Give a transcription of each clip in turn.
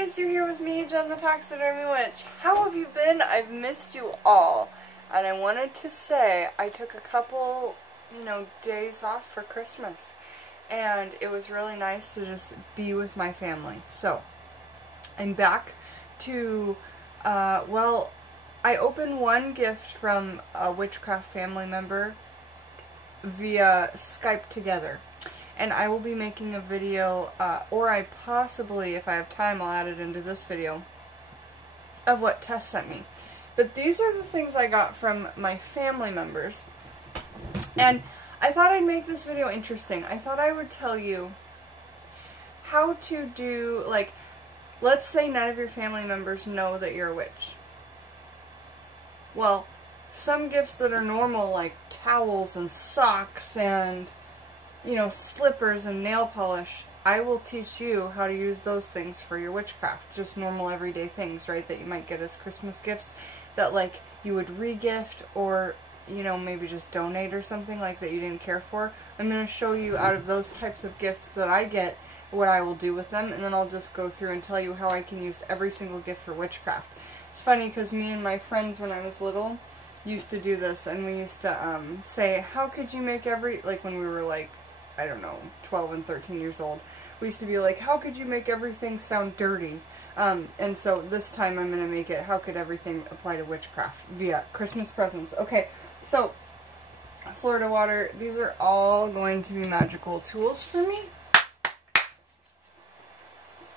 guys, you're here with me, Jen the Taxidermy Witch. How have you been? I've missed you all. And I wanted to say, I took a couple, days off for Christmas. And it was really nice to just be with my family. So, I'm back to, I opened one gift from a witchcraft family member via Skype together. And I will be making a video, or I possibly, if I have time, I'll add it into this video, of what Tess sent me. But these are the things I got from my family members. And I thought I'd make this video interesting. I thought I would tell you how to do, let's say none of your family members know that you're a witch. Well, some gifts that are normal, like towels and socks and slippers and nail polish, I will teach you how to use those things for your witchcraft. Just normal everyday things, right, that you might get as Christmas gifts that, you would re-gift or, maybe just donate or something like that you didn't care for. I'm going to show you out of those types of gifts that I get what I will do with them, and then I'll just go through and tell you how I can use every single gift for witchcraft. It's funny because me and my friends when I was little used to do this, and we used to say, how could you make when we were I don't know, 12 and 13 years old, we used to be like, how could you make everything sound dirty? And so this time I'm going to make it, how could everything apply to witchcraft via Christmas presents. Okay, so Florida water, these are all going to be magical tools for me.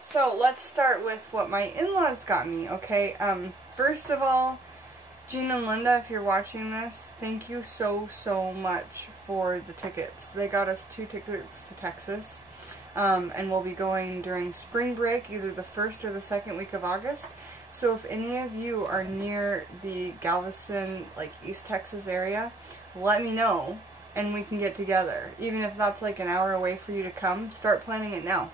So let's start with what my in-laws got me, okay? First of all, Jean and Linda, if you're watching this, thank you so much for the tickets. They got us 2 tickets to Texas, and we'll be going during spring break, either the 1st or the 2nd week of August. So if any of you are near the Galveston, East Texas area, let me know, and we can get together. Even if that's an hour away for you to come, start planning it now.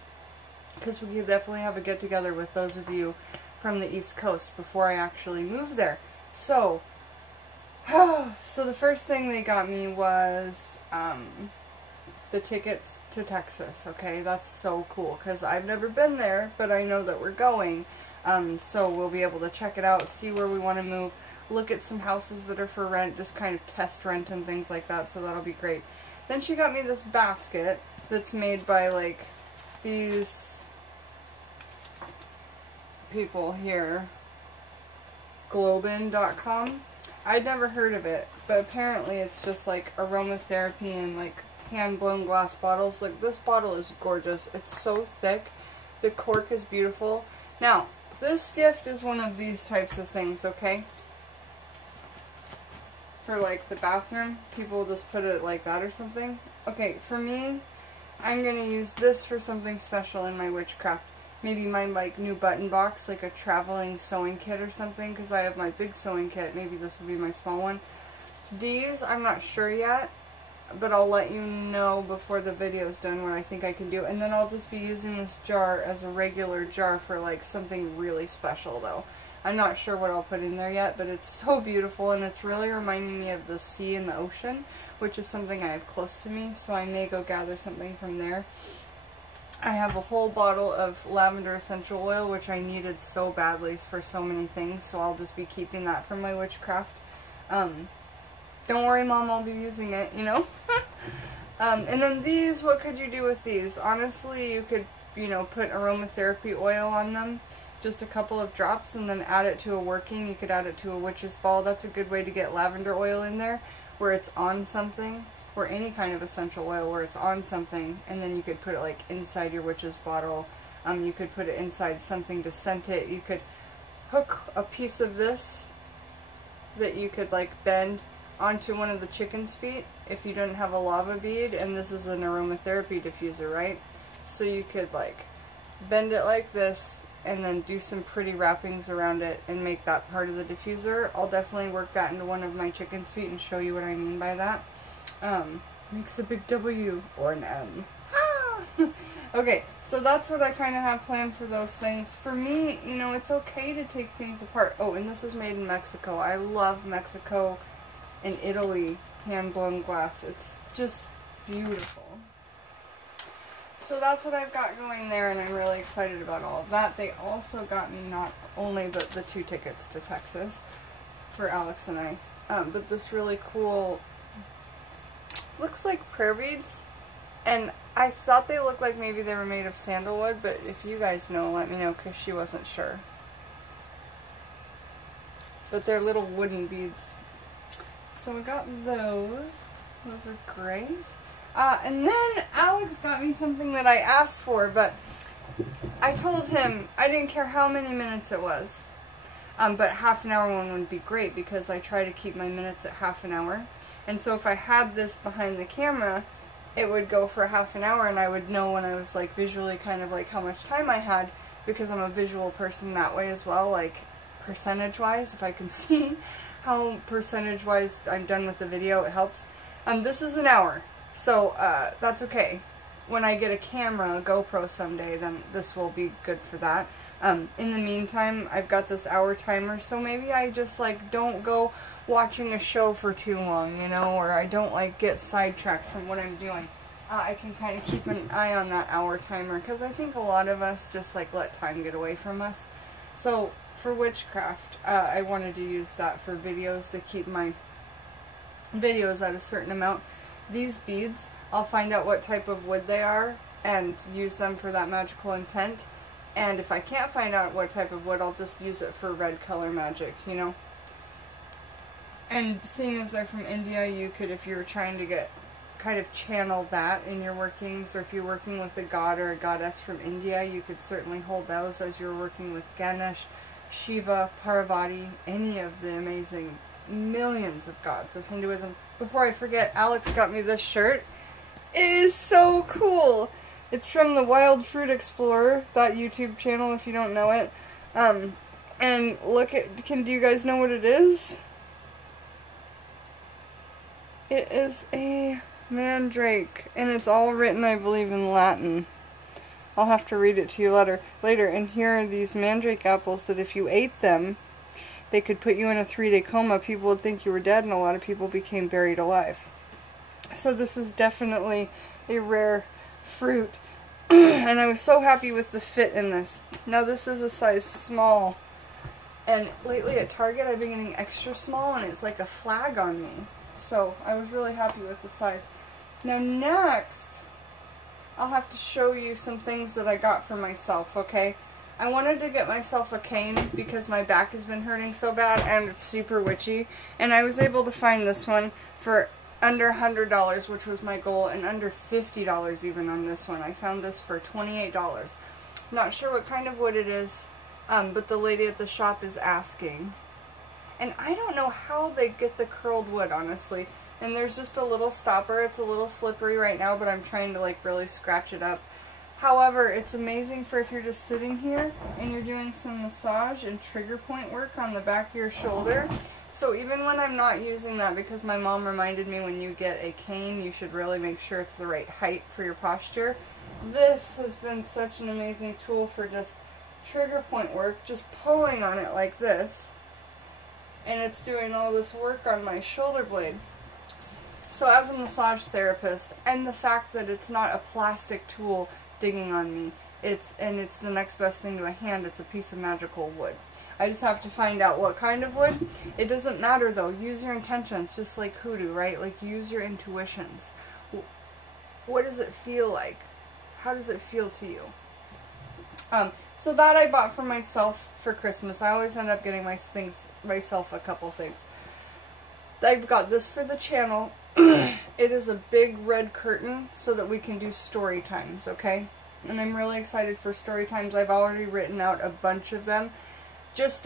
Because we could definitely have a get-together with those of you from the East Coast before I actually move there. So the first thing they got me was the tickets to Texas, okay? That's so cool, because I've never been there, but I know that we're going, so we'll be able to check it out, see where we want to move, look at some houses that are for rent, just kind of test rent and things like that, so that'll be great. Then she got me this basket that's made by, these people here, Globin.com. I'd never heard of it, but apparently it's just aromatherapy and hand-blown glass bottles. This bottle is gorgeous. It's so thick. The cork is beautiful. Now, this gift is one of these types of things, okay? For the bathroom, people just put it like that or something. Okay, for me, I'm going to use this for something special in my witchcraft. Maybe my new button box, a traveling sewing kit or something, because I have my big sewing kit. Maybe this will be my small one. These, I'm not sure yet, but I'll let you know before the video's done what I think I can do. And then I'll just be using this jar as a regular jar for something really special though. I'm not sure what I'll put in there yet, but it's so beautiful, and it's really reminding me of the sea and the ocean, which is something I have close to me, so I may go gather something from there. I have a whole bottle of lavender essential oil, which I needed so badly for so many things, so I'll just be keeping that for my witchcraft. Don't worry, Mom, I'll be using it, and then these, what could you do with these? Honestly, you could, put aromatherapy oil on them, just a couple of drops, and then add it to a working. You could add it to a witch's ball. That's a good way to get lavender oil in there, where it's on something. Or any kind of essential oil where it's on something, and then you could put it inside your witch's bottle. You could put it inside something to scent it. You could hook a piece of this that you could bend onto one of the chicken's feet if you didn't have a lava bead, and this is an aromatherapy diffuser, right? So you could bend it like this and then do some pretty wrappings around it and make that part of the diffuser. I'll definitely work that into one of my chicken's feet and show you what I mean by that. Makes a big W or an M. Ah! Okay, so that's what I kind of have planned for those things. For me, it's okay to take things apart. Oh, and this is made in Mexico. I love Mexico and Italy hand-blown glass. It's just beautiful. So that's what I've got going there, and I'm really excited about all of that. They also got me not only but the 2 tickets to Texas for Alex and I, but this really cool, looks like prayer beads, and I thought they looked like maybe they were made of sandalwood, but if you guys know, let me know, because she wasn't sure. But they're little wooden beads. So we got those. Those are great. And then Alex got me something that I asked for, but I told him I didn't care how many minutes it was. But half an hour one would be great, because I try to keep my minutes at half an hour. And so if I had this behind the camera, it would go for half an hour, and I would know when I was like visually kind of like how much time I had, because I'm a visual person that way as well, like percentage-wise, if I can see how percentage-wise I'm done with the video, it helps. This is an hour, so that's okay. When I get a camera, a GoPro someday, then this will be good for that. In the meantime, I've got this hour timer, so maybe I just like don't go watching a show for too long, you know, or I don't like get sidetracked from what I'm doing. I can kind of keep an eye on that hour timer, because I think a lot of us just like let time get away from us. So for witchcraft, I wanted to use that for videos, to keep my videos at a certain amount. These beads, I'll find out what type of wood they are and use them for that magical intent. And if I can't find out what type of wood, I'll just use it for red color magic, you know. And seeing as they're from India, you could, if you were trying to get, kind of channel that in your workings, or if you're working with a god or a goddess from India, you could certainly hold those as you're working with Ganesh, Shiva, Parvati, any of the amazing millions of gods of Hinduism. Before I forget, Alex got me this shirt. It is so cool! It's from the Wild Fruit Explorer, that YouTube channel if you don't know it. And look at, do you guys know what it is? It is a mandrake, and it's all written, I believe, in Latin. I'll have to read it to you later. And here are these mandrake apples that if you ate them, they could put you in a 3-day coma. People would think you were dead, and a lot of people became buried alive. So this is definitely a rare fruit. And I was so happy with the fit in this. Now this is a size small. And lately at Target I've been getting extra small, and it's like a flag on me. So I was really happy with the size. Now next, I'll have to show you some things that I got for myself, okay? I wanted to get myself a cane because my back has been hurting so bad, and it's super witchy. And I was able to find this one for under $100, which was my goal, and under $50 even on this one. I found this for $28. Not sure what kind of wood it is, but the lady at the shop is asking. And I don't know how they get the curled wood, honestly. And there's just a little stopper. It's a little slippery right now, but I'm trying to like really scratch it up. However, it's amazing for if you're just sitting here and you're doing some massage and trigger point work on the back of your shoulder. So even when I'm not using that, because my mom reminded me when you get a cane, you should really make sure it's the right height for your posture. This has been such an amazing tool for just trigger point work, just pulling on it like this. And it's doing all this work on my shoulder blade. So as a massage therapist, and the fact that it's not a plastic tool digging on me, it's the next best thing to a hand, it's a piece of magical wood. I just have to find out what kind of wood. It doesn't matter though, use your intentions, just like hoodoo, right? Like use your intuitions. What does it feel like? How does it feel to you? So that I bought for myself for Christmas. I always end up getting myself a couple things. I've got this for the channel. It is a big red curtain so that we can do story times, okay? And I'm really excited for story times. I've already written out a bunch of them. Just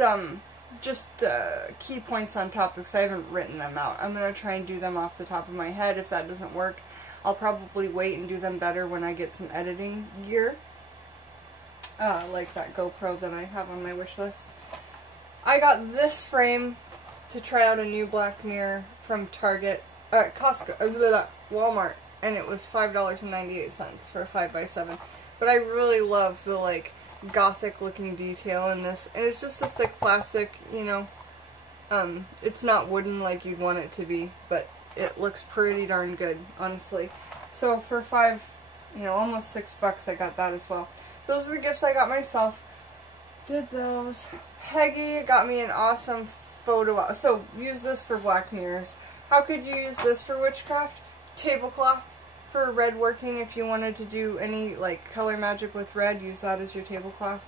key points on topics. I haven't written them out. I'm going to try and do them off the top of my head. If that doesn't work, I'll probably wait and do them better when I get some editing gear. Like that GoPro that I have on my wish list. I got this frame to try out a new black mirror from Target, Walmart, and it was $5.98 for a 5x7. But I really love the like gothic looking detail in this, and it's just a thick plastic, you know. It's not wooden like you'd want it to be, but it looks pretty darn good, honestly. So for $5 you know, almost $6 I got that as well. Those are the gifts I got myself. Did those. Peggy got me an awesome photo. So use this for black mirrors. How could you use this for witchcraft? Tablecloth for red working. If you wanted to do any like color magic with red, use that as your tablecloth.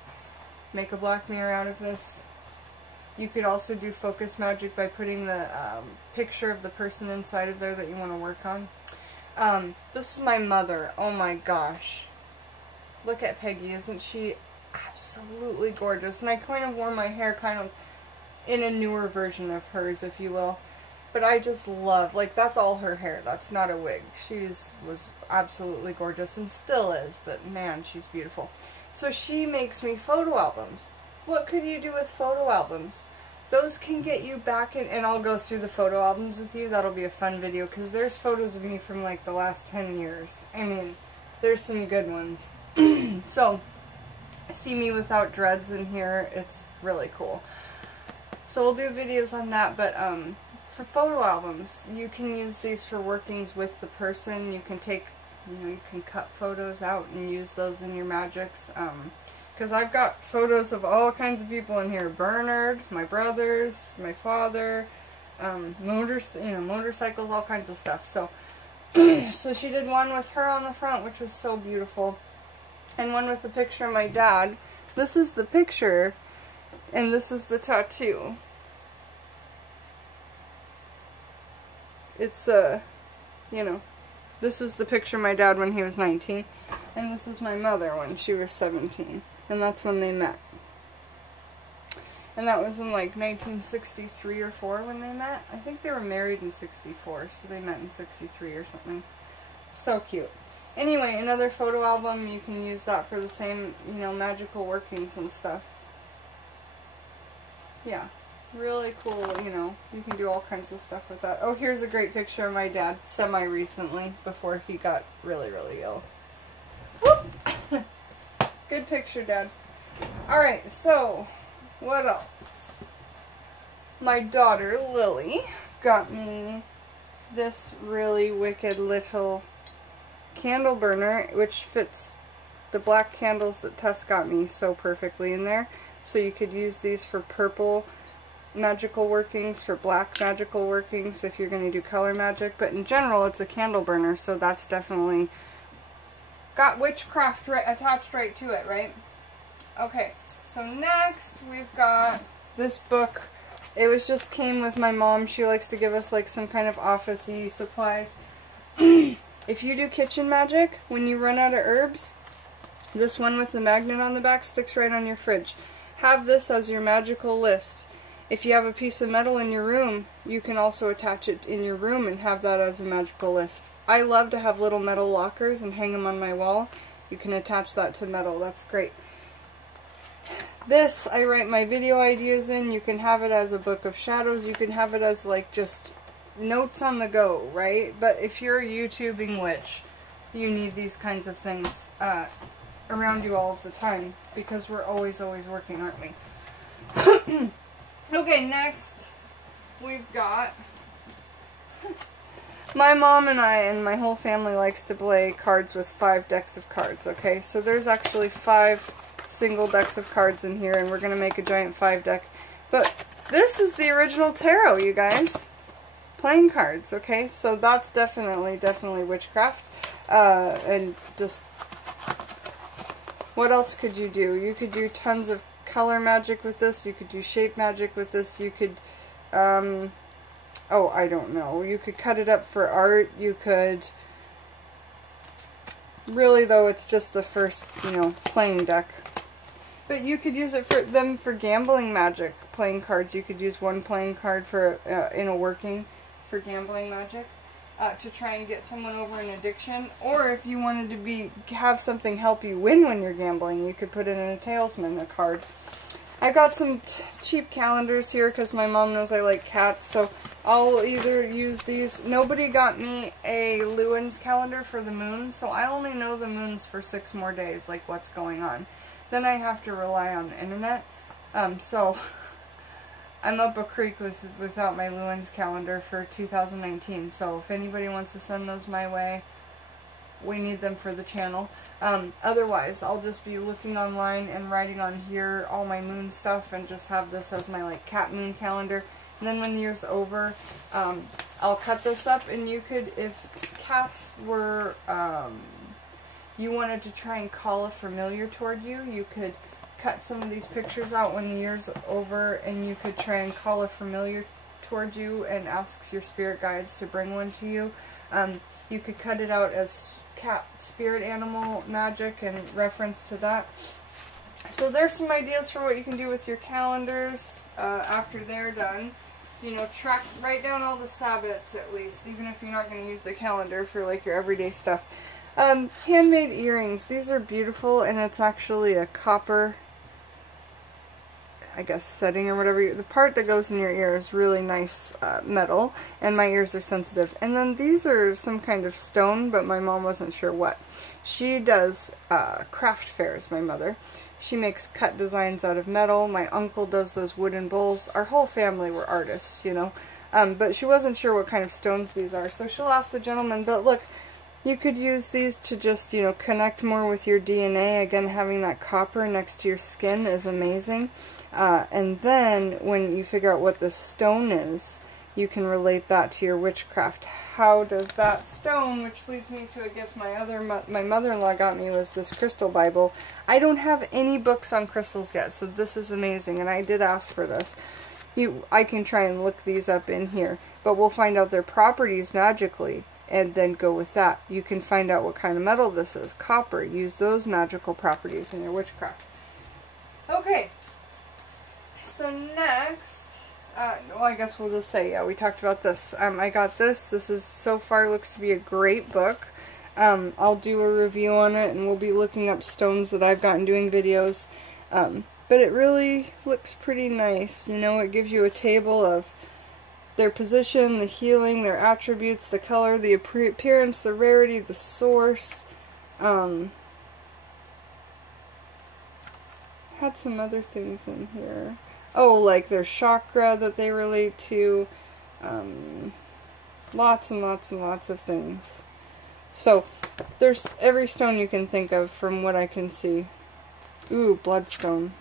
Make a black mirror out of this. You could also do focus magic by putting the picture of the person inside of there that you want to work on. This is my mother. Oh my gosh. Look at Peggy. Isn't she absolutely gorgeous? And I kind of wore my hair kind of in a newer version of hers, if you will. But I just love, like, that's all her hair. That's not a wig. Was absolutely gorgeous and still is, but man, she's beautiful. So she makes me photo albums. What could you do with photo albums? Those can get you back in, and I'll go through the photo albums with you. That'll be a fun video, because there's photos of me from, like, the last 10 years. I mean, there's some good ones. So, see me without dreads in here. It's really cool. So we'll do videos on that, but, for photo albums, you can use these for workings with the person. You can take, you know, you can cut photos out and use those in your magics. Because I've got photos of all kinds of people in here. Bernard, my brothers, my father, motorcycles, all kinds of stuff. So, so she did one with her on the front, which was so beautiful. And one with the picture of my dad. This is the picture, and this is the tattoo. It's, you know, this is the picture of my dad when he was 19, and this is my mother when she was 17, and that's when they met. And that was in, like, 1963 or 4 when they met. I think they were married in 64, so they met in 63 or something. So cute. Anyway, another photo album, you can use that for the same, you know, magical workings and stuff. Yeah. Really cool, you know, you can do all kinds of stuff with that. Oh, here's a great picture of my dad semi-recently, before he got really, really ill. Whoop! Good picture, Dad. Alright, so, what else? My daughter, Lily, got me this really wicked little candle burner, which fits the black candles that Tess got me so perfectly in there. So you could use these for purple magical workings, for black magical workings if you're going to do color magic, but in general it's a candle burner, so that's definitely got witchcraft attached right to it, right? Okay, so next we've got this book. It was just came with my mom. She likes to give us like some kind of office-y supplies. If you do kitchen magic, when you run out of herbs, this one with the magnet on the back sticks right on your fridge. Have this as your magical list. If you have a piece of metal in your room, you can also attach it in your room and have that as a magical list. I love to have little metal lockers and hang them on my wall. You can attach that to metal. That's great. This, I write my video ideas in. You can have it as a book of shadows. You can have it as like just notes on the go, right? But if you're a YouTubing witch, you need these kinds of things around you all of the time, because we're always working, aren't we? Okay, next we've got, my mom and I and my whole family likes to play cards with 5 decks of cards, okay? So there's actually 5 single decks of cards in here, and we're going to make a giant 5 deck. But this is the original tarot, you guys. Playing cards, okay? So that's definitely witchcraft. And just, what else could you do? You could do tons of color magic with this. You could do shape magic with this. You could, oh, I don't know. You could cut it up for art. You could, really though, it's just the first, you know, playing deck. But you could use it for gambling magic. Playing cards. You could use one playing card for, in a working for gambling magic. To try and get someone over an addiction, or if you wanted to have something help you win when you're gambling, you could put it in a talisman, a card. I got some cheap calendars here because my mom knows I like cats, so I'll either use these. Nobody got me a Lewin's calendar for the moon, so I only know the moons for 6 more days, like what's going on. Then I have to rely on the internet, so I'm up a creek without my Lewin's calendar for 2019, so if anybody wants to send those my way, we need them for the channel. Otherwise, I'll just be looking online and writing on here all my moon stuff and just have this as my like cat moon calendar. And then when the year's over, I'll cut this up, and you could, if cats were, you wanted to try and call a familiar toward you, you could cut some of these pictures out when the year's over, and you could try and call a familiar toward you and ask your spirit guides to bring one to you. You could cut it out as cat spirit animal magic and reference to that. So there's some ideas for what you can do with your calendars after they're done. You know, write down all the Sabbats at least, even if you're not going to use the calendar for like your everyday stuff. Handmade earrings. These are beautiful, and it's actually a copper, I guess, setting or whatever. The part that goes in your ear is really nice metal, and my ears are sensitive. And then these are some kind of stone, but my mom wasn't sure what. She does craft fairs, my mother. She makes cut designs out of metal. My uncle does those wooden bowls. Our whole family were artists, you know. But she wasn't sure what kind of stones these are, so she'll ask the gentleman. But look, you could use these to just, you know, connect more with your DNA. Again, having that copper next to your skin is amazing. And then, when you figure out what the stone is, you can relate that to your witchcraft. How does that stone, which leads me to a gift my mother-in-law got me, was this crystal Bible. I don't have any books on crystals yet, so this is amazing, and I did ask for this. I can try and look these up in here, but we'll find out their properties magically, and then go with that. You can find out what kind of metal this is. Copper. Use those magical properties in your witchcraft. Okay. So next, well, I guess we'll just say, yeah, we talked about this. I got this. This is, so far, looks to be a great book. I'll do a review on it, and we'll be looking up stones that I've gotten doing videos. But it really looks pretty nice. You know, it gives you a table of their position, the healing, their attributes, the color, the appearance, the rarity, the source. Had some other things in here. Oh, like their chakra that they relate to. Lots and lots and lots of things. So, there's every stone you can think of from what I can see. Ooh, bloodstone.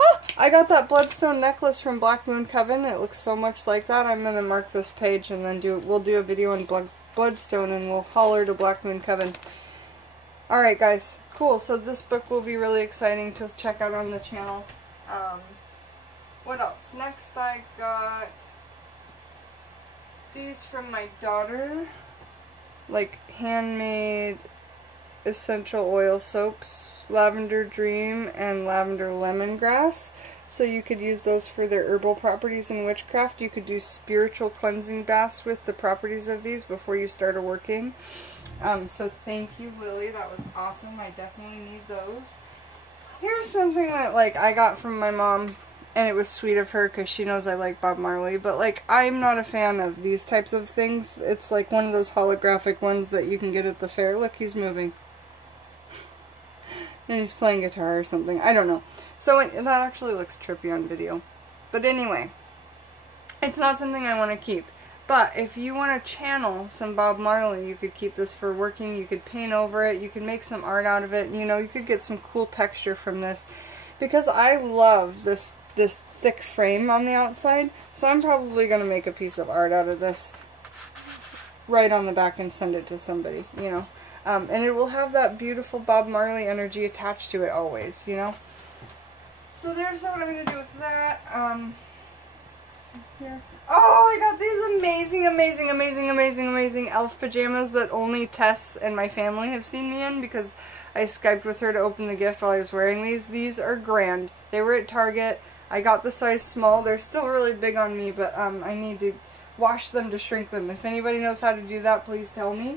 Oh, I got that bloodstone necklace from Black Moon Coven. It looks so much like that. I'm going to mark this page and then we'll do a video on bloodstone, and we'll holler to Black Moon Coven. Alright guys, cool. So this book will be really exciting to check out on the channel. What else? Next I got these from my daughter. Like handmade essential oil soaps. Lavender Dream and Lavender Lemongrass. So you could use those for their herbal properties in witchcraft. You could do spiritual cleansing baths with the properties of these before you start working. So thank you, Lily. That was awesome. I definitely need those. Here's something that like I got from my mom, and it was sweet of her because she knows I like Bob Marley, but like I'm not a fan of these types of things. It's like one of those holographic ones that you can get at the fair. Look, he's moving. And he's playing guitar or something. I don't know. So that actually looks trippy on video. But anyway, it's not something I want to keep. But if you want to channel some Bob Marley, you could keep this for working. You could paint over it. You could make some art out of it. You know, you could get some cool texture from this. Because I love this thick frame on the outside. So I'm probably going to make a piece of art out of this right on the back and send it to somebody, you know. And it will have that beautiful Bob Marley energy attached to it always, you know. So there's what I'm going to do with that. Here. Oh, I got these amazing elf pajamas that only Tess and my family have seen me in because I Skyped with her to open the gift while I was wearing these. These are grand. They were at Target. I got the size small. They're still really big on me, but I need to wash them to shrink them. If anybody knows how to do that, please tell me.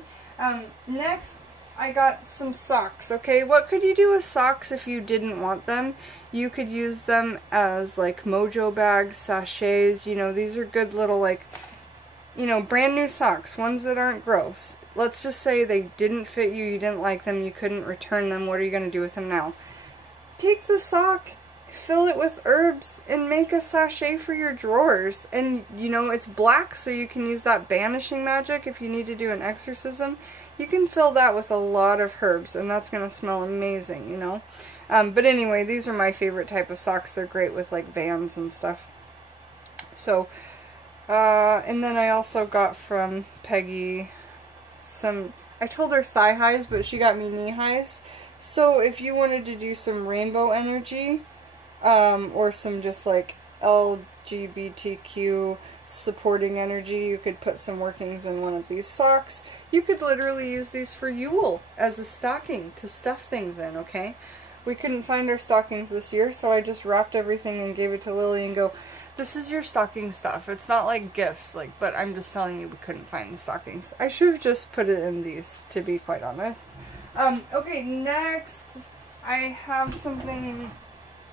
Next, I got some socks, okay? What could you do with socks if you didn't want them? You could use them as, like, mojo bags, sachets, you know, these are good little, like, you know, brand new socks, ones that aren't gross. Let's just say they didn't fit you, you didn't like them, you couldn't return them, what are you going to do with them now? Take the sock, fill it with herbs, and make a sachet for your drawers. And, you know, it's black, so you can use that banishing magic if you need to do an exorcism. you can fill that with a lot of herbs, and that's going to smell amazing, you know. But anyway, these are my favorite type of socks. They're great with like Vans and stuff. So, and then I also got from Peggy some, I told her thigh highs, but she got me knee highs. So if you wanted to do some rainbow energy, or some just like LGBTQ supporting energy, you could put some workings in one of these socks. You could literally use these for Yule as a stocking to stuff things in, okay? We couldn't find our stockings this year, so I just wrapped everything and gave it to Lily and go, this is your stocking stuff. It's not like gifts, like, but I'm just telling you we couldn't find the stockings. I should have just put it in these, to be quite honest. Okay, next I have something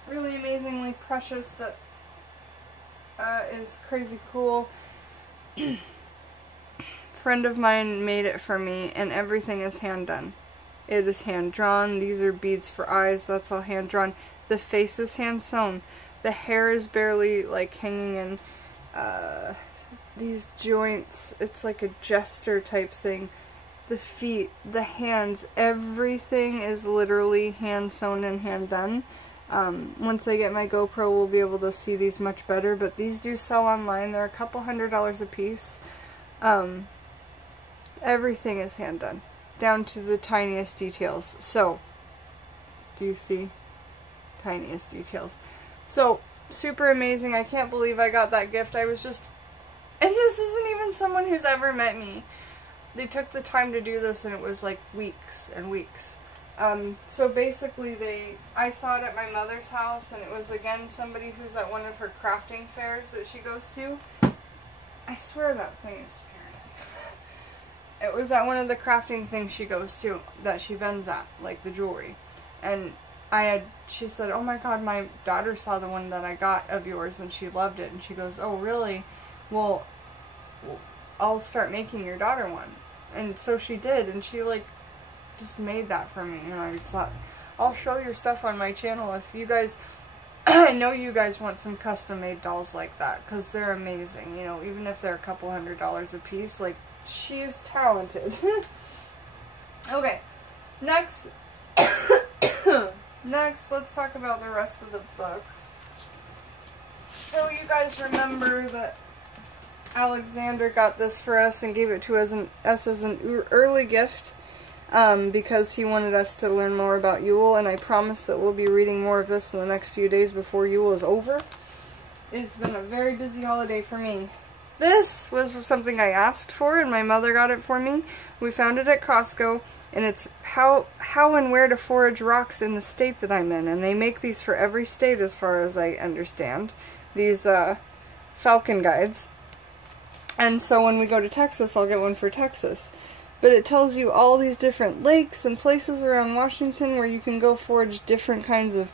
really amazingly precious that is crazy cool. Friend of mine made it for me, and everything is hand done. It is hand drawn. These are beads for eyes. That's all hand drawn. The face is hand sewn. The hair is barely like hanging in these joints. It's like a jester type thing. The feet, the hands, everything is literally hand sewn and hand done. Once I get my GoPro, we'll be able to see these much better, but these do sell online. They're a couple $100 a piece. Everything is hand done, down to the tiniest details. So, do you see? Tiniest details. So, super amazing. I can't believe I got that gift. I was just, and this isn't even someone who's ever met me. They took the time to do this, and it was like weeks and weeks. So basically I saw it at my mother's house, and it was again somebody who's at one of her crafting fairs that she goes to. I swear that thing is spirited. It was at one of the crafting things she goes to, that she vends at, like the jewelry. And she said, oh my god, my daughter saw the one that I got of yours, and she loved it. And she goes, oh really? Well, I'll start making your daughter one. And so she did, and she like just made that for me, and I just thought, I'll show your stuff on my channel if you guys, I know you guys want some custom made dolls like that, because they're amazing, you know, even if they're a couple $100 a piece, like, she's talented. Okay, next, let's talk about the rest of the books. So you guys remember that Alexander got this for us and gave it to us as an early gift, because he wanted us to learn more about Yule, and I promise that we'll be reading more of this in the next few days before Yule is over. It's been a very busy holiday for me. This was something I asked for, and my mother got it for me. We found it at Costco, and it's how and where to forage rocks in the state that I'm in, and they make these for every state as far as I understand. These Falcon guides. And so when we go to Texas, I'll get one for Texas. But it tells you all these different lakes and places around Washington where you can go forage different kinds of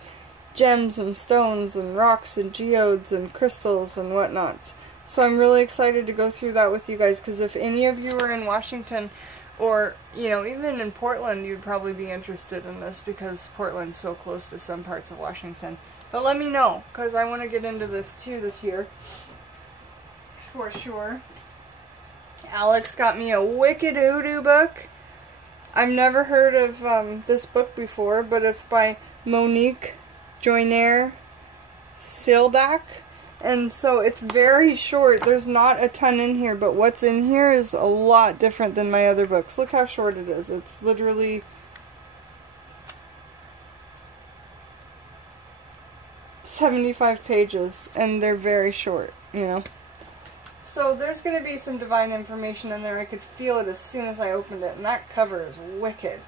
gems and stones and rocks and geodes and crystals and whatnots. So I'm really excited to go through that with you guys, because if any of you are in Washington, or, you know, even in Portland, you'd probably be interested in this, because Portland's so close to some parts of Washington. But let me know, because I want to get into this too this year. For sure. Alex got me a Wicked Hoodoo book. I've never heard of this book before, but it's by Monique Joyner Sildak. And so it's very short. There's not a ton in here, but what's in here is a lot different than my other books. Look how short it is. It's literally 75 pages, and they're very short, you know. So there's going to be some divine information in there. I could feel it as soon as I opened it, and that cover is wicked.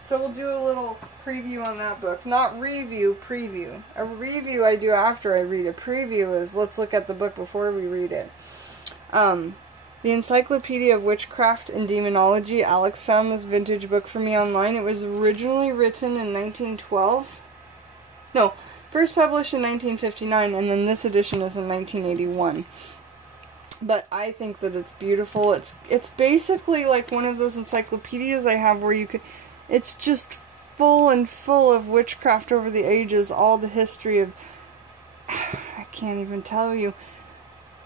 So we'll do a little preview on that book. Not review, preview. A review I do after I read it. Preview is let's look at the book before we read it. The Encyclopedia of Witchcraft and Demonology. Alex found this vintage book for me online. It was originally written in 1912. No, first published in 1959, and then this edition is in 1981. But I think that it's beautiful. It's basically like one of those encyclopedias I have where you could... It's just full of witchcraft over the ages, all the history of... I can't even tell you.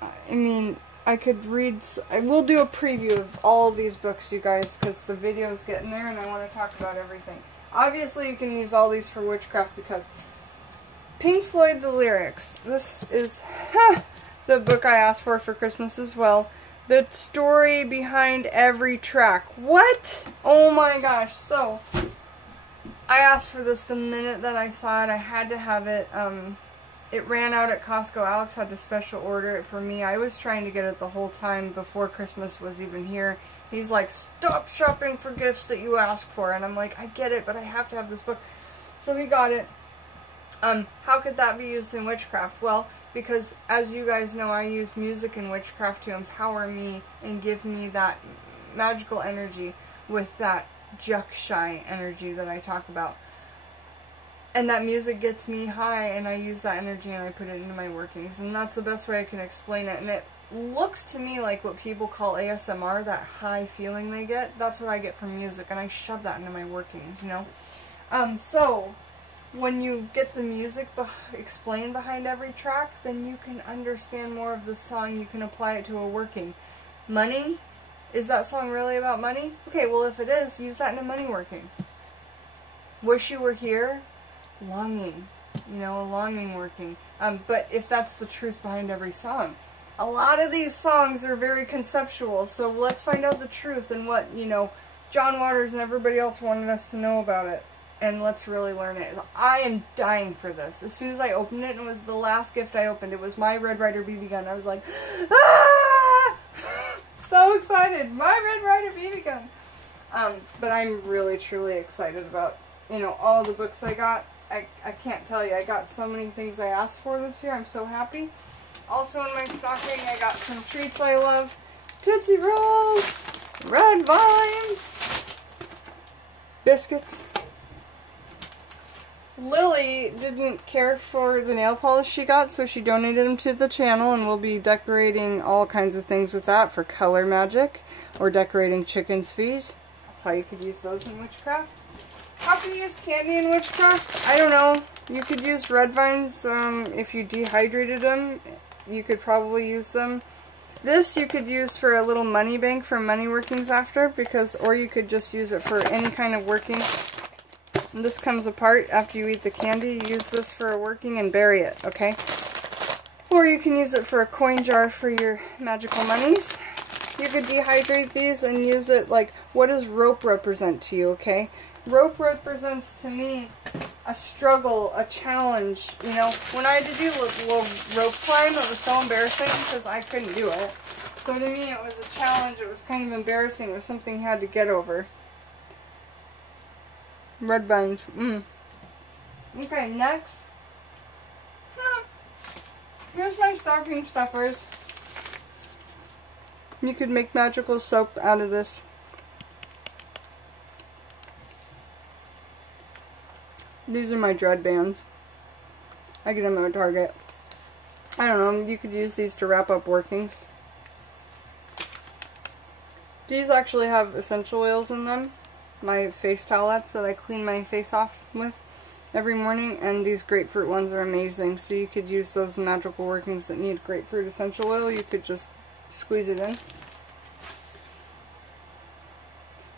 I mean, I could read, I will do a preview of all of these books, you guys, because the video is getting there and I want to talk about everything. Obviously, you can use all these for witchcraft because Pink Floyd, the lyrics. This is the book I asked for Christmas as well. The story behind every track. What? Oh my gosh. So, I asked for this the minute that I saw it. I had to have it. It ran out at Costco. Alex had to special order it for me. I was trying to get it the whole time before Christmas was even here. He's like, stop shopping for gifts that you ask for. And I'm like, I get it, but I have to have this book. So he got it. How could that be used in witchcraft? Well, because as you guys know, I use music in witchcraft to empower me and give me that magical energy with that Jukshy energy that I talk about. And that music gets me high, and I use that energy and I put it into my workings. And that's the best way I can explain it. And it looks to me like what people call ASMR, that high feeling they get. That's what I get from music, and I shove that into my workings, you know. So, when you get the music explained behind every track, then you can understand more of the song. You can apply it to a working. Money? Is that song really about money? Okay, well if it is, use that in a money working. Wish you were here? Longing, you know, a longing working. But if that's the truth behind every song. A lot of these songs are very conceptual, so let's find out the truth and what, you know, John Waters and everybody else wanted us to know about it. And let's really learn it. I am dying for this. As soon as I opened it, and it was the last gift I opened, it was my Red Ryder BB gun. I was like, ah! So excited! My Red Ryder BB gun! But I'm really, truly excited about, you know, all the books I got. I can't tell you. I got so many things I asked for this year. I'm so happy. Also in my stocking, I got some treats I love. Tootsie Rolls, Red Vines, biscuits. Lily didn't care for the nail polish she got, so she donated them to the channel, and we'll be decorating all kinds of things with that for color magic or decorating chicken's feet. That's how you could use those in witchcraft. How can you use candy in witchcraft? I don't know. You could use red vines if you dehydrated them. You could probably use them. This you could use for a little money bank for money workings after, or you could just use it for any kind of working. And this comes apart after you eat the candy. You use this for a working and bury it, okay? Or you can use it for a coin jar for your magical monies. You could dehydrate these and use it like, what does rope represent to you, okay? Rope represents to me a struggle, a challenge, you know. When I had to do a little rope climb, it was so embarrassing because I couldn't do it. So to me it was a challenge, it was kind of embarrassing, it was something you had to get over. Red vines, Okay, next. Here's my stocking stuffers. You could make magical soap out of this. These are my dread bands. I get them at Target. I don't know, you could use these to wrap up workings. These actually have essential oils in them. My face towelettes that I clean my face off with every morning, and these grapefruit ones are amazing. So you could use those magical workings that need grapefruit essential oil. You could just squeeze it in.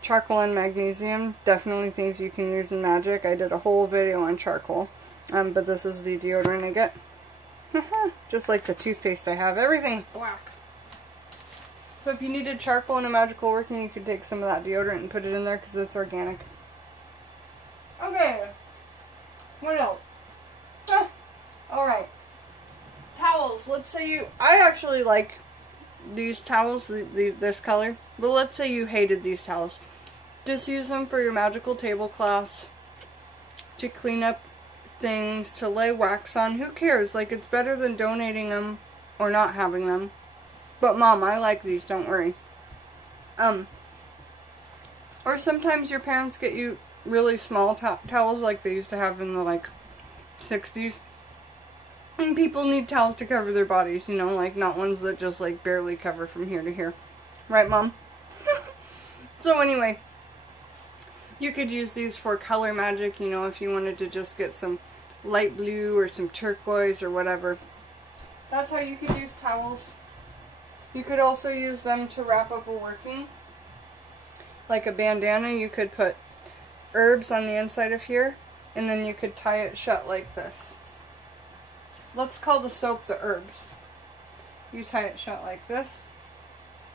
Charcoal and magnesium, definitely things you can use in magic. I did a whole video on charcoal, but this is the deodorant I get. Just like the toothpaste I have, everything's black. So if you needed charcoal in a magical working, you could take some of that deodorant and put it in there because it's organic. Okay, what else? Alright, towels. Let's say I actually like these towels, this color, but let's say you hated these towels. Just use them for your magical tablecloths, to clean up things, to lay wax on. Who cares? Like, it's better than donating them or not having them. But Mom, I like these, don't worry. Or sometimes your parents get you really small towels like they used to have in the, like, 60s. And people need towels to cover their bodies, you know, like not ones that just, like, barely cover from here to here. Right, Mom? So anyway, you could use these for color magic, you know, if you wanted to just get some light blue or some turquoise or whatever. That's how you could use towels. You could also use them to wrap up a working. Like a bandana, you could put herbs on the inside of here, and then you could tie it shut like this. Let's call the soap the herbs. You tie it shut like this.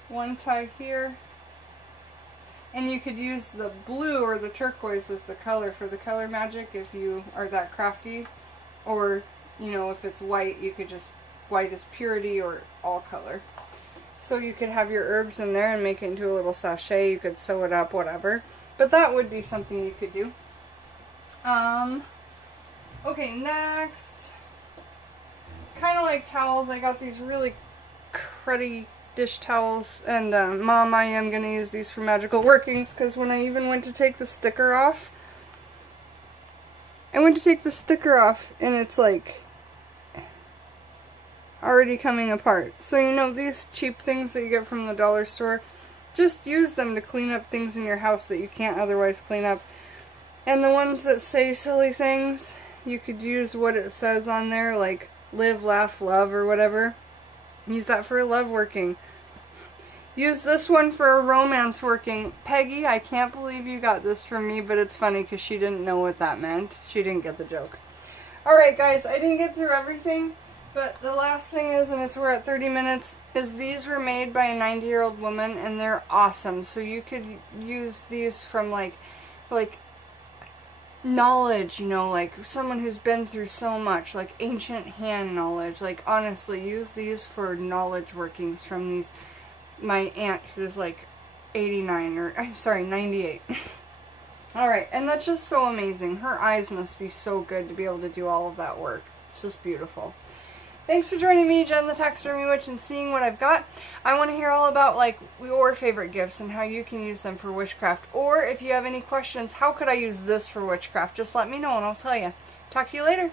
One tie here. And you could use the blue or the turquoise as the color for the color magic if you are that crafty. Or, you know, if it's white, you could just, white is purity or all color. So you could have your herbs in there and make it into a little sachet. You could sew it up, whatever. But that would be something you could do. Okay, next. Kind of like towels. I got these really cruddy dish towels, and Mom, I am going to use these for magical workings, because when I even went to take the sticker off, and it's like already coming apart. So you know, these cheap things that you get from the dollar store, just use them to clean up things in your house that you can't otherwise clean up. And the ones that say silly things, you could use what it says on there, like live, laugh, love, or whatever. Use that for a love working. Use this one for a romance working. Peggy, I can't believe you got this from me, but it's funny because she didn't know what that meant. She didn't get the joke. Alright guys, I didn't get through everything, but the last thing is, and we're at 30 minutes, is these were made by a 90-year-old woman, and they're awesome. So you could use these from like knowledge, you know, like someone who's been through so much, like ancient hand knowledge. Like honestly, use these for knowledge workings from these, my aunt who's like 89, or I'm sorry, 98. Alright, and that's just so amazing. Her eyes must be so good to be able to do all of that work. It's just beautiful. Thanks for joining me, Jen the Taxidermy Witch, and seeing what I've got. I want to hear all about like your favorite gifts and how you can use them for witchcraft. Or if you have any questions, how could I use this for witchcraft? Just let me know and I'll tell you. Talk to you later.